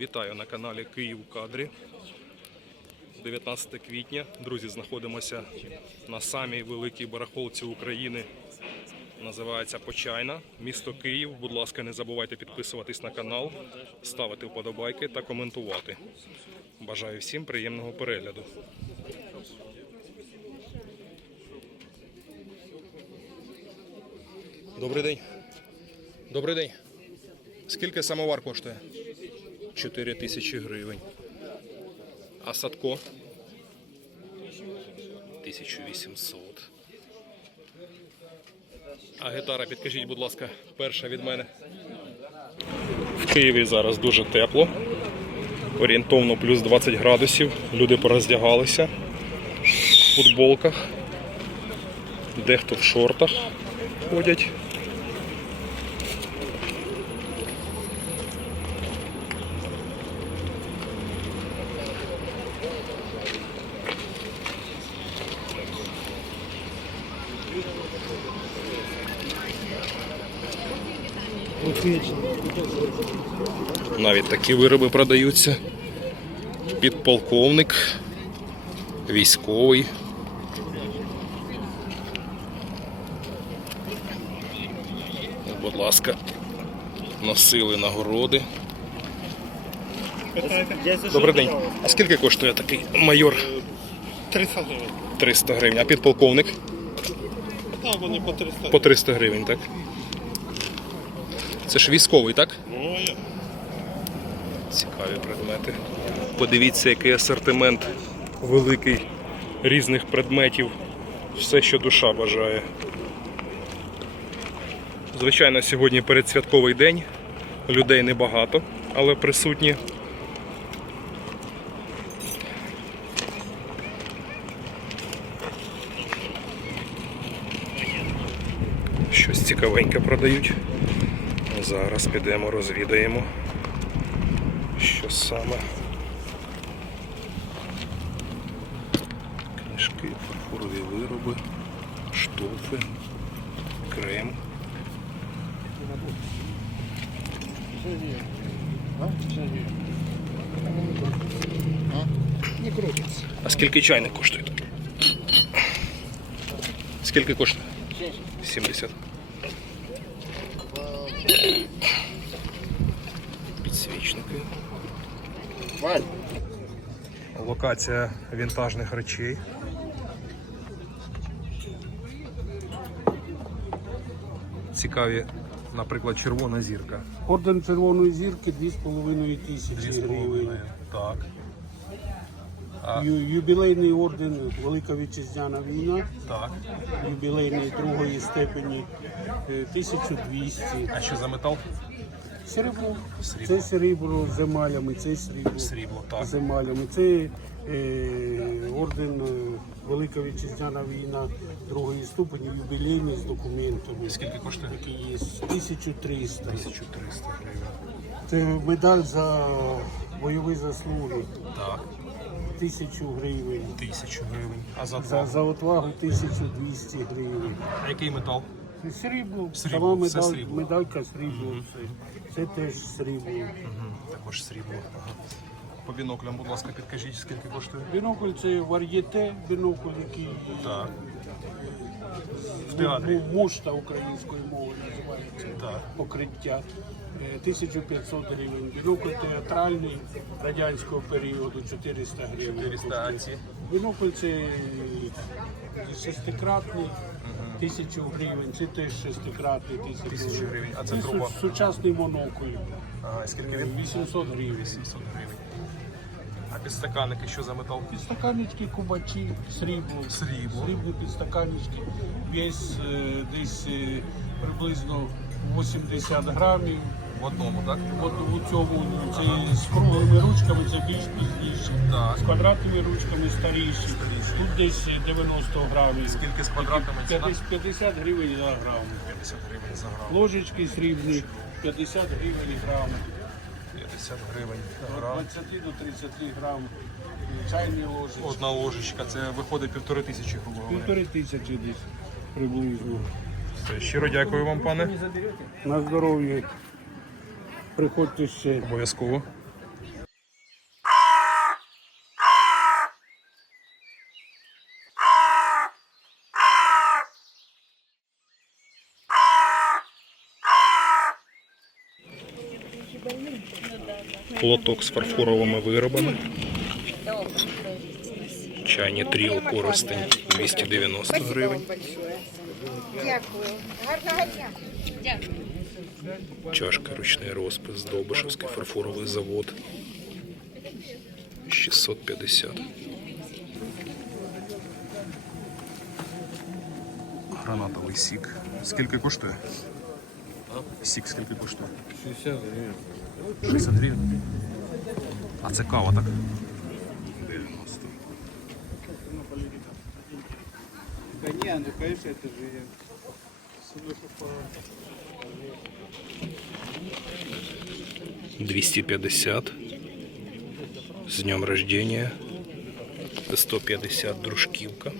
Вітаю на каналі Київ кадрі. 19 квітня. Друзі, знаходимося на самій великій барахолці України. Називається Почайна, місто Київ. Будь ласка, не забувайте підписуватись на канал, ставити вподобайки та коментувати. Бажаю всім приємного перегляду. Добрий день. Добрий день. Скільки самовар коштує? 4 тисячі гривень. А садко? 1800. А гітара, підкажіть, будь ласка, перша від мене. В Києві зараз дуже тепло. Орієнтовно плюс 20 градусів. Люди пороздягалися в футболках. Дехто в шортах ходять. Навіть такі вироби продаються. Підполковник, військовий. Будь ласка, носили нагороди. Добрий день. А скільки коштує такий майор? 300 гривень. 300 гривень. А підполковник? Так, вони по 300 По 300 гривень, так? Це ж військовий, так? Ну, я. Цікаві предмети. Подивіться, який асортимент великий різних предметів. Все, що душа бажає. Звичайно, сьогодні передсвятковий день. Людей небагато, але присутні. Щось цікавеньке продають. Зараз підемо, розвідаємо що саме. Книжки, фарфорові вироби, штофи, крем. А скільки чайник коштує? Скільки коштує? 70. Підсвічники. Локація вінтажних речей. Цікаві, наприклад, червона зірка. Орден Червоної зірки 2,5 тисячі гривень. Так. Ю- Юбілейний орден Велика Вітчизняна війна, Так. юбілейний другої степені е, 1200. А що за метал? Серебро. Срібло. Це серебро з емалями, це срібло. Срібло, так. З емалями. Це е, орден е, Велика Вітчизняна війна другої ступені, юбілейний з документами. Скільки коштує? Які є 1300. 1300 гривень. Це медаль за бойові заслуги. Так. Тисячу гривень. Тисячу гривень. А за За, за отвагу 1200 гривень. А який метал? Це Срібло, Срібло, сама все медаль, срібло. медалька срібло. Це, це теж срібло. Також срібло. Ага. По біноклям, будь ласка, підкажіть, скільки коштує? Бінокль це вар'єте, бінокль, який Так. В театрі. мушта української мови називається Так. покриття. Е, 1500 гривень. Бінокль театральний радянського періоду 400 гривень. 400, а ці? Бінокль це шестикратний, тисячу гривень, це теж шестикратний, тисячу Тисячу гривень. А це труба? сучасний монокль, і скільки він? 800 гривень. 800 гривень. Підстаканники що за метал? Підстаканнички, кубачі, срібло. Срібло. Срібні підстаканнички. Весь е, десь е, приблизно 80 грамів. В одному, так? От у цьому це з круглими ручками це більш пізніше. Так. З квадратними ручками старіші. Тут десь 90 грамів. Скільки з квадратами ціна? 50, 50 гривень за грам. 50 гривень за грам. Ложечки срібні 50 гривень грам. 50 гривень грам. 20 до 30 грам. Чайні ложечки. Одна ложечка, це виходить півтори тисячі, грубо говоря. Півтори тисячі десь приблизно. Все, Щиро дякую вам, пане. На здоров'я. Приходьте ще. Обов'язково. Лоток з фарфоровими виробами. Чайні тріо користень 290 гривень. Дякую. Гарного дня. Чашка ручний розпис, Довбишевський фарфоровий завод. 650. Гранатовий сік. Скільки коштує? Сік скільки коштує? 60 гривень. 60 гривень? А це так? 90. Не, ну конечно, это же я. Двести пятьдесят. С днем рождения. 150 дружківка.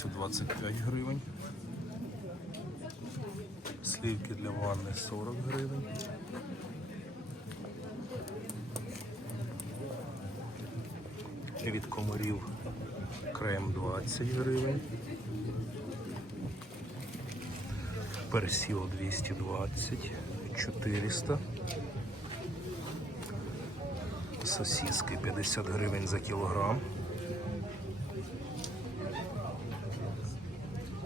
За одиницю 25 гривень. Слівки для ванни 40 гривень. Від комарів крем 20 гривень. Персіл 220, 400. Сосиски 50 гривень за кілограм.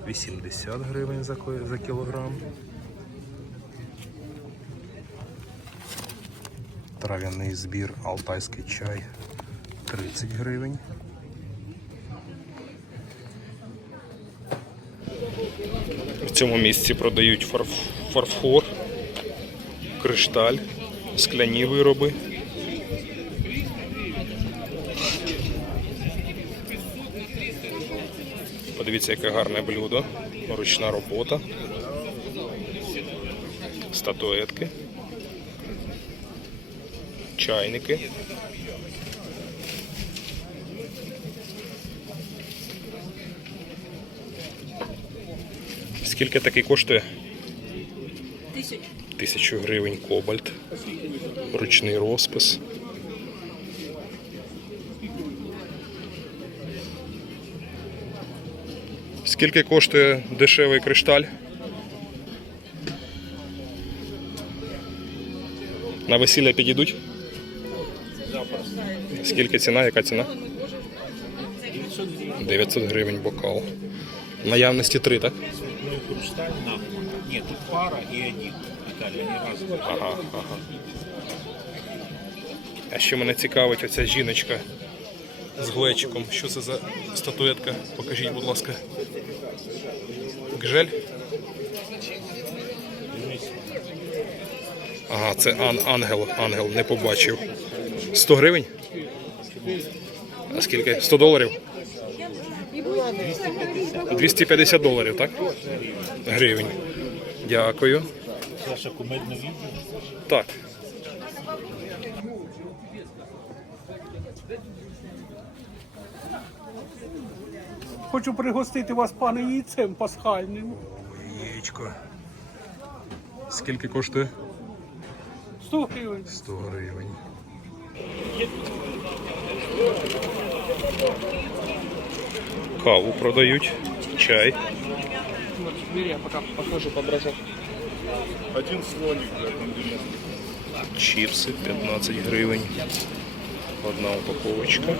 80 гривень за, кілограм. Трав'яний збір Алтайський чай 30 гривень. В цьому місці продають фарф- фарфор, кришталь, скляні вироби. Подивіться, яке гарне блюдо. Ручна робота. Статуетки. Чайники. Скільки такий коштує? Тисячу. Тисячу гривень кобальт. Ручний розпис. Скільки коштує дешевий кришталь? На весілля підійдуть? Скільки ціна? Яка ціна? 900 гривень бокал. Наявності три, так? Ну, хрусталь на. Нет, тут пара и один. Ага, ага. А ще мене цікавить оця жіночка з глечиком. Що це за статуетка? Покажіть, будь ласка. Гжель? Ага, це ан ангел. Ангел, не побачив. 100 гривень? А скільки? 100 доларів? 250 доларів, так? Гривень. Дякую. Саша, кумедно видно. Так. Хочу пригостити вас, пане, яйцем пасхальним. Яєчко. Скільки коштує? 100 гривень. 100 гривень. Каву продають, чай. Один слоник, Чіпси 15 гривень. Одна упаковочка.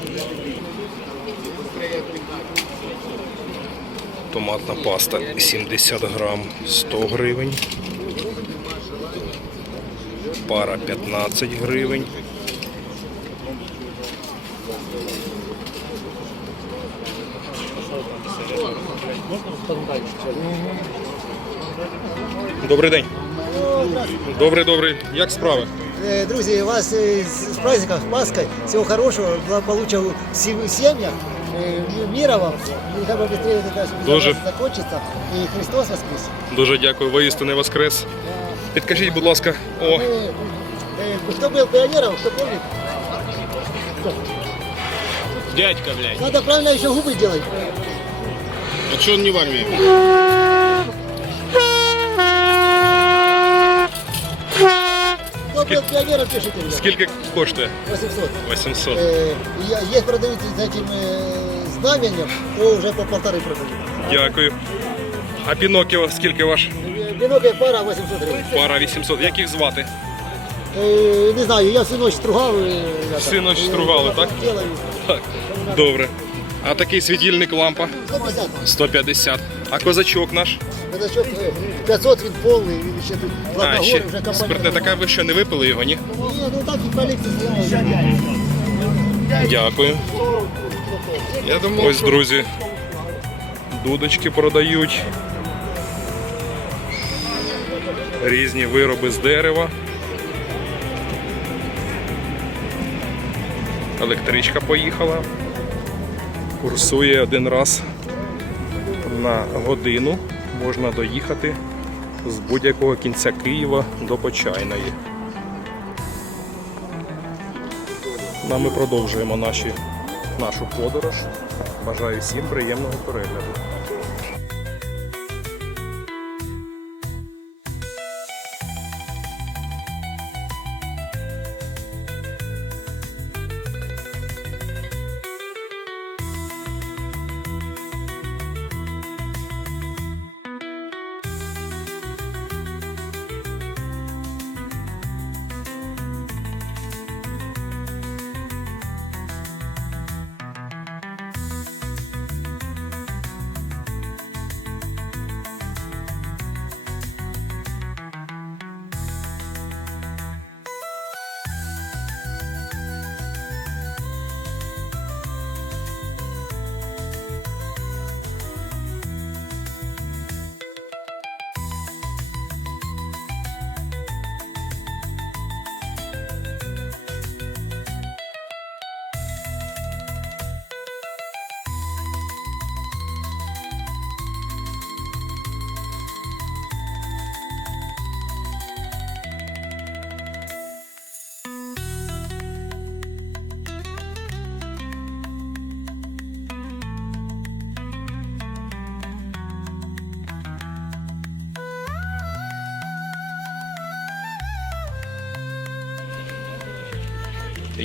Томатна паста 70 грам 100 гривень. Пара 15 гривень. Добрий день. Добрий, добрий. Як справи? Э, Друзі, вас с с праздником, с Пасхой. Всего хорошего, благополучия в сем- вірував, і треба быстрее Дуже. закончиться. І Христос воскрес. Дуже дякую, воистину не воскрес. Підкажіть, будь ласка, о. Кто был пионером? Кто помнит? Дядька, блядь. Надо правильно еще губы делать. А что он не в армии? Скільки, пишите, скільки коштує? 800. 800. Є продавці за цим с этим э, знаменем, то уже по полторы продают. Дякую. А Пінокіо скільки ваш? Э, Бинокль пара 800 гривен. Пара 800. Як їх звати? Э, Не знаю, я всю ночь стругал. э, я так, Всю ночь э, стругали, я так? Делаю. Так. Добре. А такий світильник лампа 150. 150. А козачок наш? Казачок э, 500, він повний, він ще тут А, Ладногор, ще вже компанія. спиртне така, ви що не випили його, ні? Ні, ну так і колекція зробили. Дякую. Я думаю, Ось, друзі, дудочки продають. Різні вироби з дерева. Електричка поїхала. Курсує один раз на годину. Можна доїхати з будь-якого кінця Києва до Почайної. А ми продовжуємо наші, нашу подорож. Бажаю всім приємного перегляду.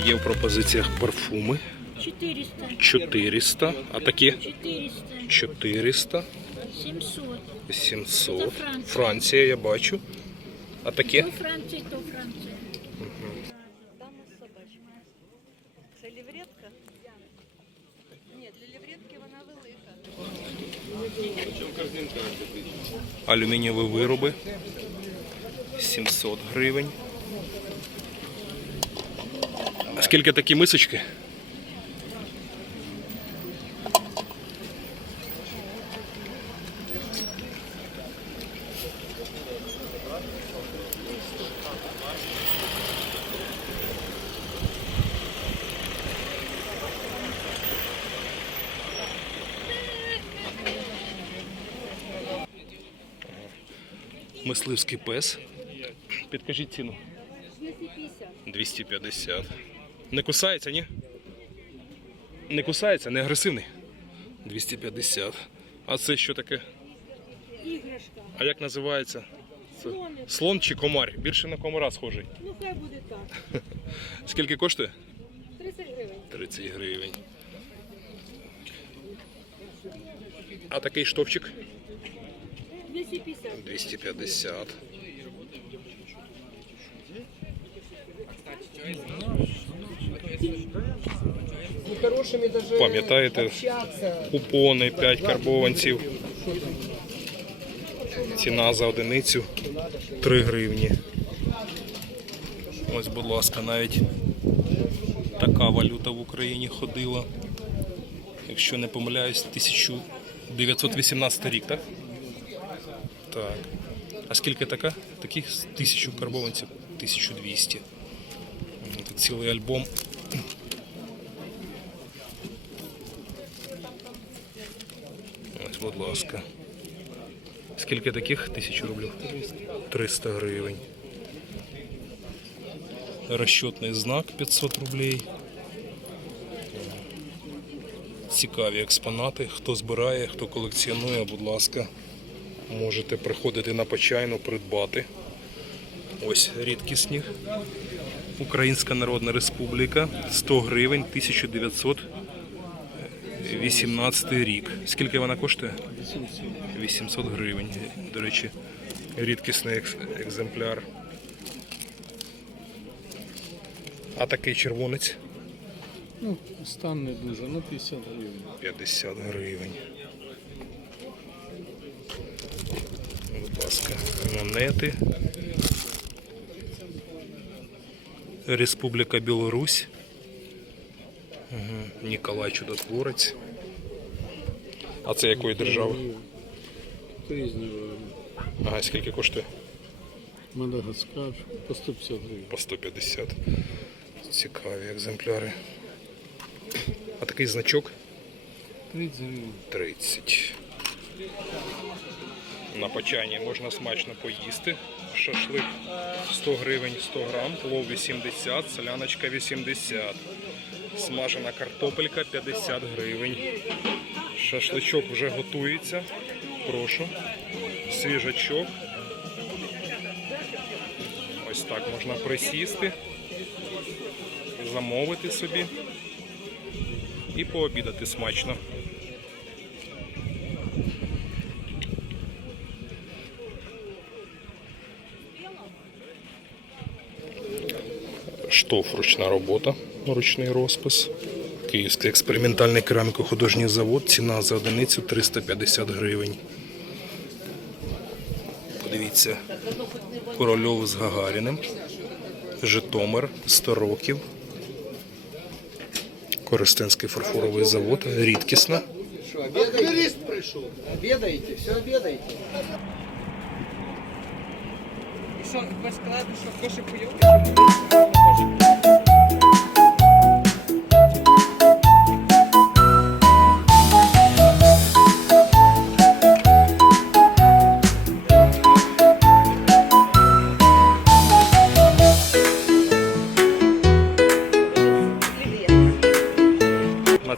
Є в пропозиціях парфуми 400, 400, а такі 400, 400, 700. 700. Це Франція. Франція, я бачу. А такі То Франція, то Франція. Це лівретка? Ні, для лівретки вона велика. алюмінієві вироби 700 гривень. А скільки такі мисочки? Мисливський пес. Підкажіть ціну. 250. 250. Не кусається, ні? Не кусається, не агресивний. 250. А це що таке? Іграшка. А як називається? Це Слоник. Слон чи комар? Більше на комара схожий. Ну хай буде так. Скільки коштує? 30 гривень. 30 гривень. А такий штовчик? 250. 250. Пам'ятаєте, купони 5 карбованців. Ціна за одиницю 3 гривні. Ось, будь ласка, навіть така валюта в Україні ходила. Якщо не помиляюсь, 1918 рік, так? Так. А скільки така? Таких тисячу карбованців? 1200. Тут цілий альбом. Будь ласка. Скільки таких? Тисячу рублів? 300 гривень. Розчетний знак 500 рублей. Цікаві експонати. Хто збирає, хто колекціонує, будь ласка, можете приходити на почайну, придбати. Ось рідкісні. Українська Народна Республіка 100 гривень 1918 рік. Скільки вона коштує? 800 гривень. До речі, рідкісний екземпляр. А такий червонець Ну, стан не дуже, ну 50 гривень. 50 гривень. Будь ласка, монети. Республіка Білорусь. Угу. Ніколай Чудотворець. А це якої держави? Різні. Ага, скільки коштує? Мадагаскар по 150 гривень. По 150. Цікаві екземпляри. А такий значок 30 гривень. 30. На почайні можна смачно поїсти. Шашлик 100 гривень 100 грам, плов 80, соляночка 80. Смажена картопелька 50 гривень. Шашличок вже готується. Прошу. Свіжачок. Ось так можна присісти, замовити собі і пообідати смачно. Штоф ручна робота, ручний розпис. Київський експериментальний кераміко-художній завод. Ціна за одиницю 350 гривень. Подивіться, Корольов з Гагаріним. Житомир 100 років. Коростенський фарфоровий завод. Рідкісна. Турист пришел. Обедаете, все обедаете. Що, ви сказали, що кошик хуйовий?